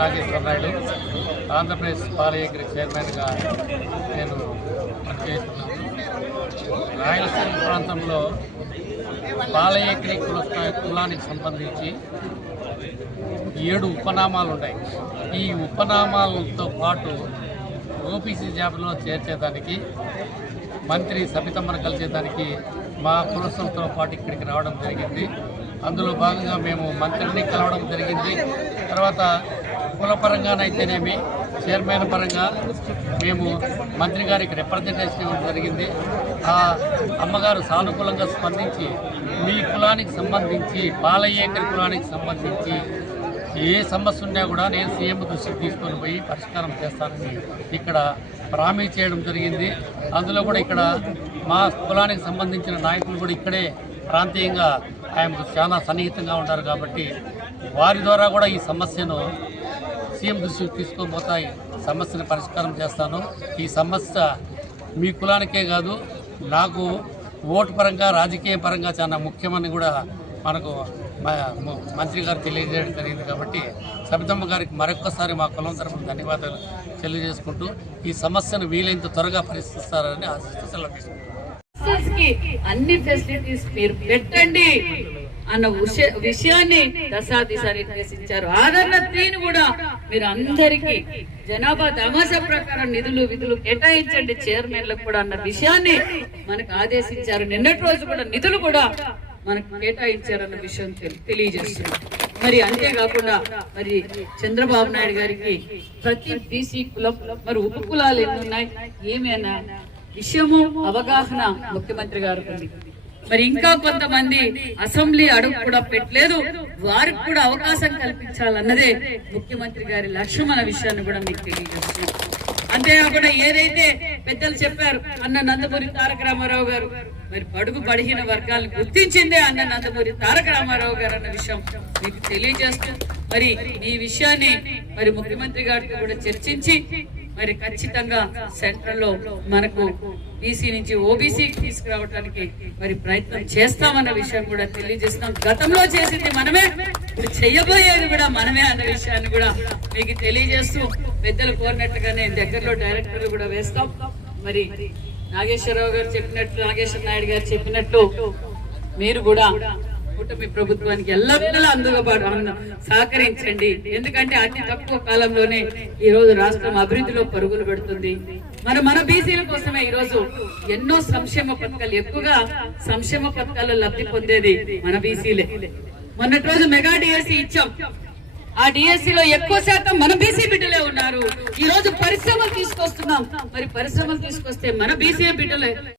నాగేశ్వర నాయుడు ఆంధ్రప్రదేశ్ పాలయేకరి చైర్మన్గా నేను పనిచేస్తున్నాను. రాయలసీమ ప్రాంతంలో పాలయేకరి కులానికి సంబంధించి 7 ఉపనామాలు ఉన్నాయి. ఈ ఉపనామాలతో పాటు ఓబీసీ జాబితాలో చేర్చేదానికి మంత్రి సబితమ్మను కలిసేదానికి మా కులస్తులతో పాటు ఇక్కడికి రావడం జరిగింది. అందులో భాగంగా మేము మంత్రిని కలవడం జరిగింది. తర్వాత కులపరంగానైతేనేమి చైర్మన్ పరంగా మేము మంత్రి గారికి రిప్రజెంటేషన్ ఇవ్వడం జరిగింది. ఆ అమ్మగారు సానుకూలంగా స్పందించి మీ కులానికి సంబంధించి పాలయేకరి కులానికి సంబంధించి ఏ సమస్య ఉన్నా కూడా నేను సీఎం దృష్టికి తీసుకొని పోయి పరిష్కారం చేస్తానని ఇక్కడ ప్రామిస్ చేయడం జరిగింది. అందులో కూడా ఇక్కడ మా కులానికి సంబంధించిన నాయకులు కూడా ఇక్కడే ప్రాంతీయంగా ఆయనకు చాలా సన్నిహితంగా ఉంటారు కాబట్టి వారి ద్వారా కూడా ఈ సమస్యను సీఎం దృష్టికి తీసుకొని పోతాయి సమస్యను పరిష్కారం చేస్తాను. ఈ సమస్య మీ కులానికే కాదు నాకు ఓటు పరంగా రాజకీయ పరంగా చాలా ముఖ్యమని కూడా మనకు మంత్రి గారు తెలియజేయడం జరిగింది. కాబట్టి సబితమ్మ గారికి మరొక్కసారి మా కులం తరఫున ధన్యవాదాలు తెలియజేసుకుంటూ ఈ సమస్యను వీలైనంత త్వరగా పరిష్కరిస్తారని ఆశిస్తూ అన్ని ఫెసిలిటీస్ మీరు పెట్టండి అన్న విషయాన్ని దశాదిశారి నిర్దేశించారు. ఆదరణ 3 కూడా మీరు అందరికీ జనాభా తమాషా ప్రకారం నిధులు విధులు కేటాయించండి చైర్మన్లకు కూడా అన్న విషయాన్ని మనకు ఆదేశించారు. నిన్నటి రోజు కూడా నిధులు కూడా మనకు కేటాయించారన్న విషయం తెలియజేస్తున్నారు. మరి అంతేకాకుండా మరి చంద్రబాబు నాయుడు గారికి ప్రతి బీసీ కులం మరి ఉప కులాలు ఎన్ని ఉన్నాయి ఏమైనా విషయము అవగాహన ముఖ్యమంత్రి గారు ఉంది. మరి ఇంకా కొంతమంది అసెంబ్లీ అడుగు కూడా పెట్టలేదు, వారికి కూడా అవకాశం కల్పించాలన్నదే ముఖ్యమంత్రి గారి లక్ష్యం అన్న విషయాన్ని కూడా మీకు తెలియజేస్తున్నాం. అంతేకాకుండా ఏదైతే పెద్దలు చెప్పారు అన్న నందమూరి తారక రామారావు గారు మరి బడుగు బడిగిన వర్గాలను గుర్తించిందే అన్న నందమూరి తారక రామారావు గారు అన్న విషయం మీకు తెలియజేస్తూ మరి ఈ విషయాన్ని మరి ముఖ్యమంత్రి గారితో కూడా చర్చించి మరి ఖచ్చితంగా సెంట్రల్ లో మనకు బీసీ నుంచి ఓబీసీకి తీసుకురావడానికి మరి ప్రయత్నం చేస్తామన్న విషయం కూడా తెలియజేస్తాం. గతంలో చేసింది మనమే, ఇప్పుడు చెయ్యబోయేది కూడా మనమే అన్న విషయాన్ని కూడా మీకు తెలియజేస్తూ పెద్దలు కోరినట్టుగానే దగ్గరలో డైరెక్టర్లు కూడా వేస్తాం. మరి నాగేశ్వరరావు గారు చెప్పినట్లు నాగేశ్వర నాయుడు గారు చెప్పినట్లు మీరు కూడా కూటమి ప్రభుత్వానికి ఎల్లవేళలా అందుబాటు సహకరించండి. ఎందుకంటే అతి తక్కువ కాలంలోనే ఈ రోజు రాష్ట్రం అభివృద్ధిలో పరుగులు పెడుతుంది. మన బీసీల కోసమే ఈ రోజు ఎన్నో సంక్షేమ పథకాలు, ఎక్కువగా సంక్షేమ పథకాల్లో లబ్ధి పొందేది మన బీసీలే. మొన్నటి రోజు మెగా డిఎస్సీ ఇచ్చాం. ఆ డిఎస్సీలో ఎక్కువ శాతం మన బీసీ బిడ్డలే ఉన్నారు. ఈ రోజు పరిశ్రమలు తీసుకొస్తున్నాం. మరి పరిశ్రమలు తీసుకొస్తే మన బీసీ బిడ్డలే